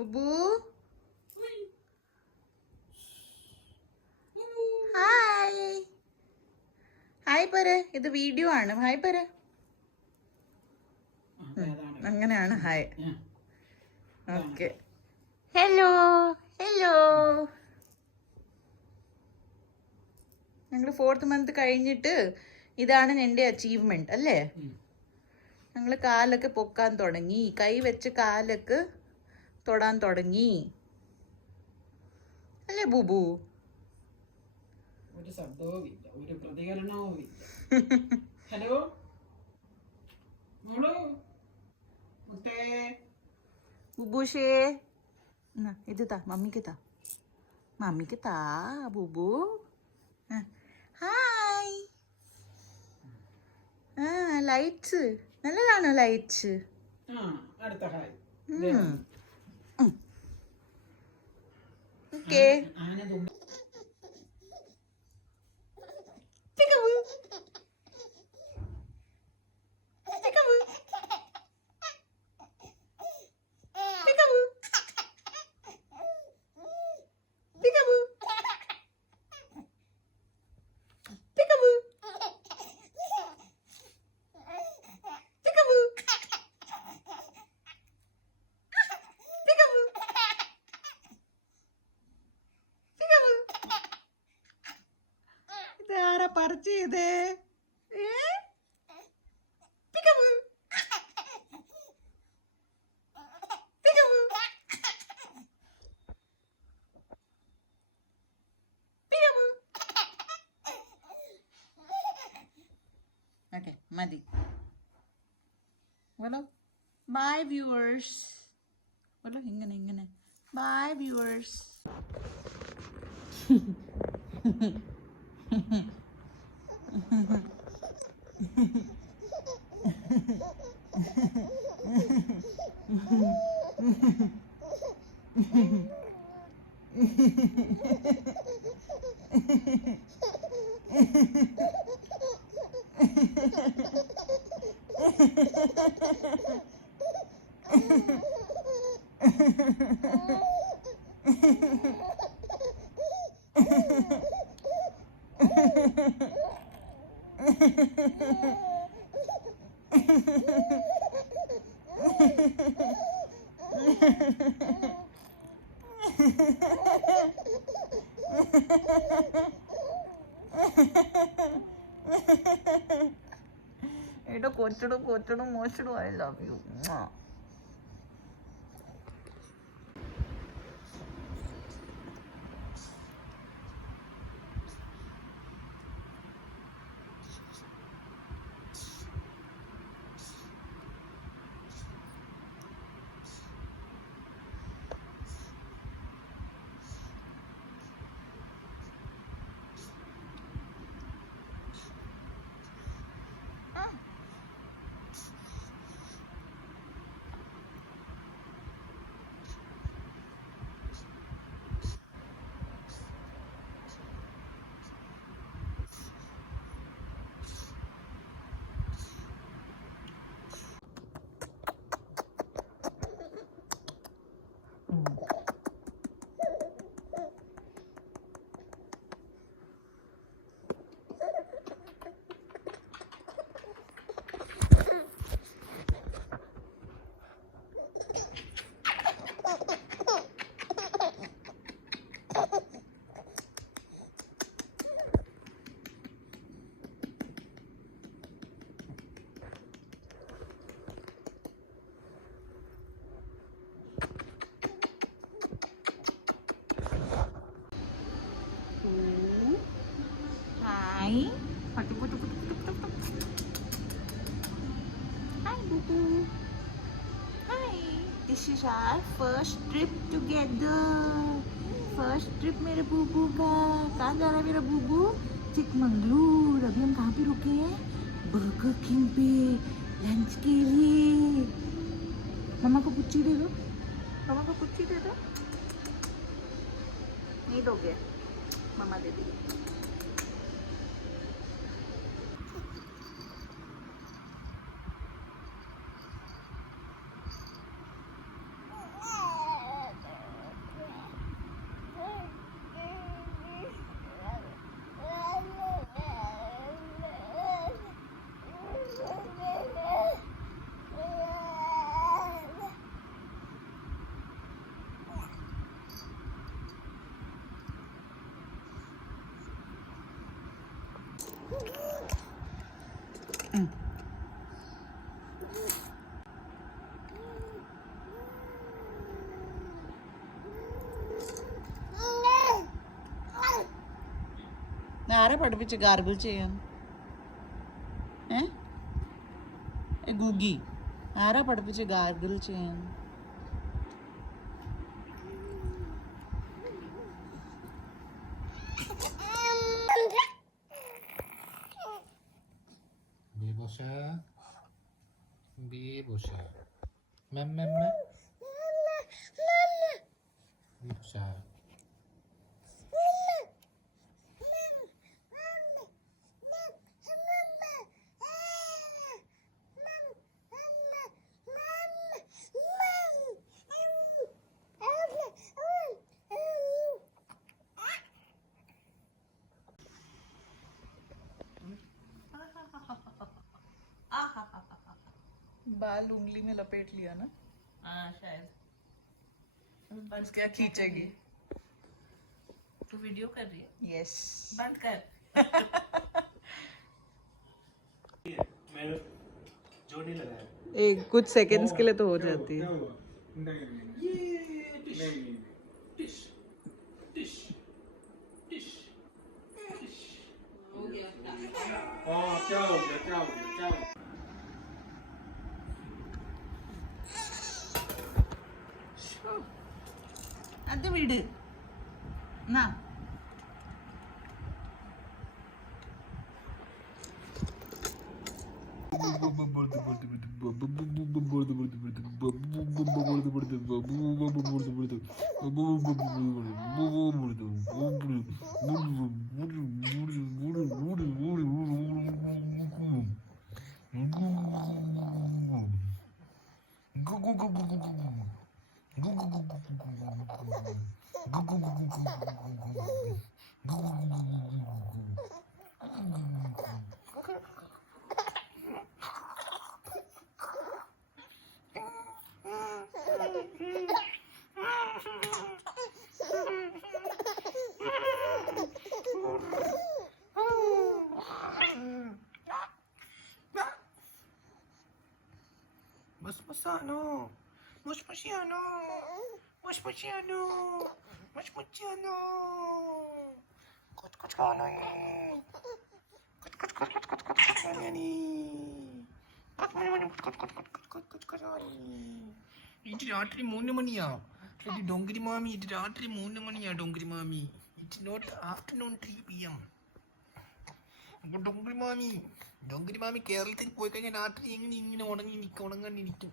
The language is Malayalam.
ഉബു ഹായ് ഹായ് പറ. ഇത് വീഡിയോ ആണ്. ഹായ് പറ. അങ്ങനെയാണ് ഹായ്. ഓക്കെ. Hello hello. ഞങ്ങൾ 4th മന്ത് കഴിഞ്ഞിട്ട് ഇതാണ് എൻ്റെ അച്ചീവ്മെന്റ് അല്ലേ? ഞങ്ങൾ കാലൊക്കെ പൊക്കാൻ തുടങ്ങി, കൈ വെച്ച് കാലൊക്കെ തൊടാൻ തുടങ്ങി അല്ലേ ബൂബു? ഒരു ശബ്ദവുമില്ല, ഒരു പ്രതികരണവുമില്ല. ഹലോ മോളു മുട്ടേ ബുബുഷേ, ഇത് താ മമ്മിക്ക് താ, മമ്മിക്ക് താ ബുബു. ഹായ്. ലൈറ്റ്സ് നല്ലതാണോ ലൈറ്റ്സ്? അടുത്ത ഹായ്. ഓക്കേ. ഇതാരാ പറിച്ച് ചെയ്തേ? ഓക്കെ മതി. ബോലോ ബൈ വ്യൂവേഴ്സ്. ബോലോ ഇങ്ങനെ ഇങ്ങനെ ബൈ വ്യൂവേഴ്സ്. എടാ കൊച്ചടും കൊച്ചടും മോശടും I love you. Hi. Hi, Boo. Hi. This is our first trip together. First trip मेरे बूबू का. कहाँ जा रहा है मेरा बूबू? चिकमंगलूर. अभी हम कहाँ पे रुके हैं? बर्गर किंग पे लंच के लिए. मम्मा को कुछ दे दो. मम्मा को कुछ दे दो. नहीं दोगे? मम्मा दे देगी. ആരാ പഠിപ്പിച്ച് ഗാർഗിൾ ചെയ്യാൻ? ഗൂഗി ആരാ പഠിപ്പിച്ച് ഗാർഗിൾ ചെയ്യാൻ? Bebosha. Bebosha. Mama. Bebosha. बाल उंगली में लपेट लिया ना? हाँ शायद। बस क्या खींचेगी? तू वीडियो कर रही है? यस। बंद कर। जो नहीं लगाया एक कुछ सेकंड्स के लिए तो हो जाती है। ये dish dish dish dish dish हो गया। हाँ क्या हो गया क्या हो गया क्या हो गया അത് വിട് എന്നാ ഇത് രാത്രി 3 മണിയാ. ഡോങ്കരി മാമി, ഇത് രാത്രി 3 മണിയാ ഡോങ്കരി മാമി. It's not afternoon 3 PM. അപ്പൊ ഡോങ്കരി മാമി കേരളത്തിൽ പോയി കഴിഞ്ഞാൽ രാത്രി ഇങ്ങനെ ഉണങ്ങാണ്ടിരിക്കും.